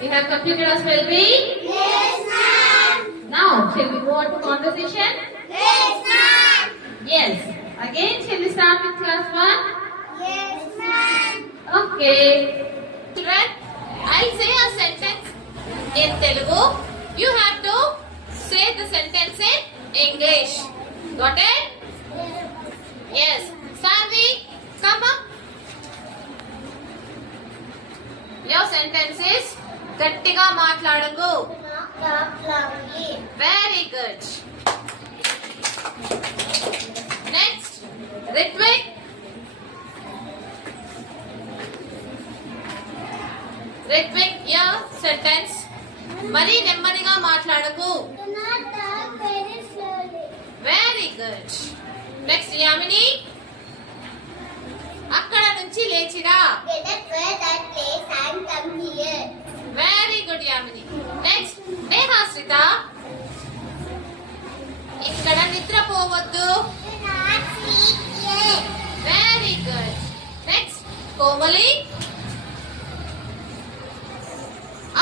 We have completed our spelling? Yes, ma'am. Now, shall we go on to conversation? Yes, ma'am. Yes. Again, shall we start with class 1? Yes, ma'am. Okay. Children, I'll say a sentence in Telugu. You have to say the sentence in English. Got it? Yes. Sarvi, come up. Your sentence is గట్టిగా మాట్లాడకు. Very good. Next, Ritvik. Ritvik, your sentence. మరి నెమ్మదిగా మాట్లాడకు. Very good. Next, Yamini. అక్కడ నుంచి లేచిరా. Very good, Yamini. Next, Nehasrita. ఇక్కడ నిద్రపోవద్దు. Very good. Next, Komali.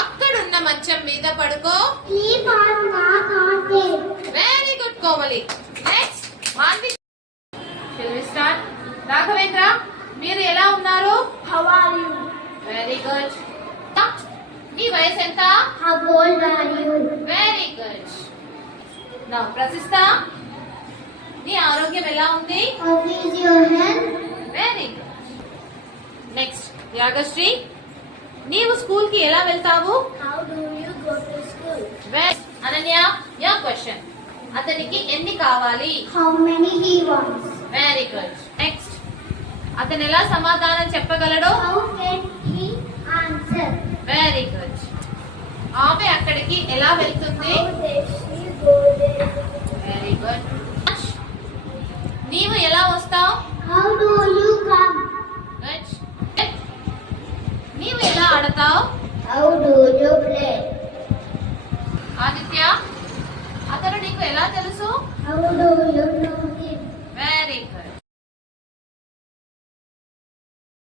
అక్కడున్న మంచం మీద పడుకో. Very good, Komali. Next, Manvi. Shall we start? Raghavendra, మీరు ఎలా ఉన్నారు? How are you? Very good. నీ వయసు ఎంత? How old are you? Very good. Now, ప్రశిష్ట, నీ ఆరోగ్యం ఎలా ఉంది? How is your health? Very good. Next, యాగశ్రీ, నీవు స్కూల్ కి ఎలా వెళ్తావు? How do you go to school? Ananya, your question. అతనికి ఎన్ని కావాలి? How many he wants? Very good. Next, అతను ఎలా సమాధానం చెప్పగలడు? How can he answer? Very good. ఆమె అక్కడికి ఎలా వెళ్తుంది? How does she go there? Very good. నీవు ఎలా వస్తావు? How do you come? Good. నీవు ఎలా ఆడతావు? How do you play? Aditya, అతను నీకు ఎలా తెలుసు? How do you know him? Very good.